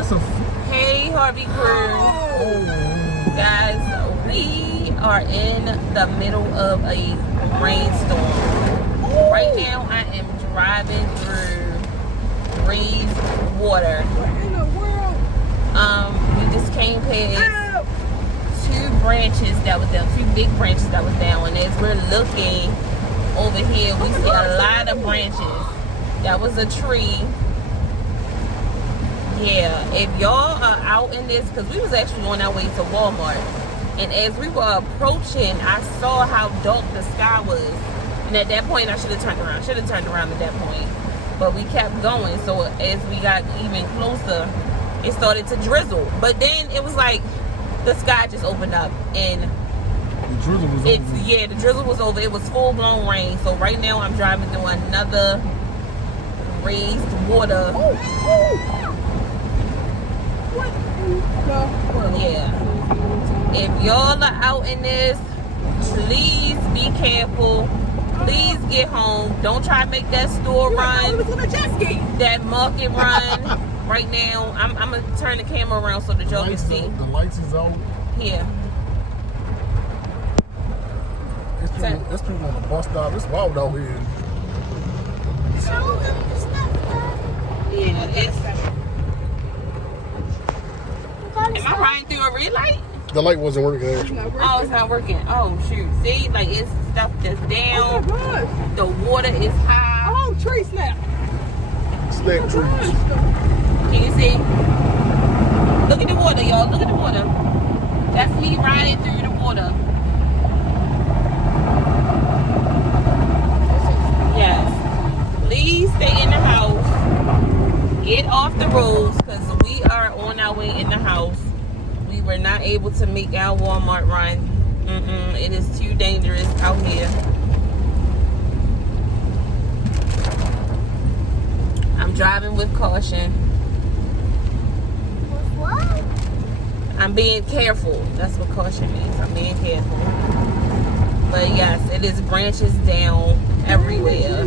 This a. Hey, Harvey crew. Oh. Guys, we are in the middle of a rainstorm. Right now, I am driving through Breeze Water. What in the world? We just came past two branches that was down, two big branches that was down, and as we're looking over here, we see a lot of branches. That was a tree. Yeah, if y'all are out in this, because we was actually on our way to Walmart, and as we were approaching, I saw how dark the sky was, and at that point I should have turned around at that point, but we kept going. So as we got even closer, it started to drizzle, but then it was like the sky just opened up, and The drizzle was over. yeah, the drizzle was over. It was full-blown rain. So right now I'm driving through another raised water. What in the world? Yeah. If y'all are out in this, please be careful. Please get home. Don't try to make that store We run, was on a jet ski. that market run. Right now, I'm gonna turn the camera around so that y'all can see. The lights is out. Here. It's people on the bus stop. It's wild out here. Yeah, it's. Am I riding through a red light? The light wasn't working there. Oh, it's not working. Oh, shoot. See, like, it's stuff that's Oh down. my gosh. The water is high. Oh, tree snap. Snap trees. Can you see? Look at the water, y'all. Look at the water. That's me riding through the water. Yes. Please stay in the house. Get off the roads, because we are on our way in the house. We were not able to make our Walmart run. It is too dangerous out here. I'm driving with caution. What? I'm being careful. That's what caution means. I'm being careful. But yes, it is branches down everywhere.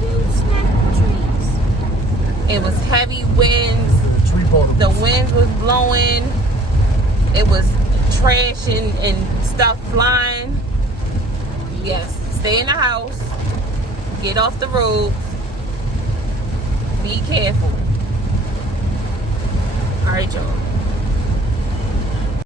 Two snap trees. It was heavy winds. The tree part. The winds was blowing. It was trash and stuff flying. Yes, stay in the house. Get off the road. Be careful. All right, y'all.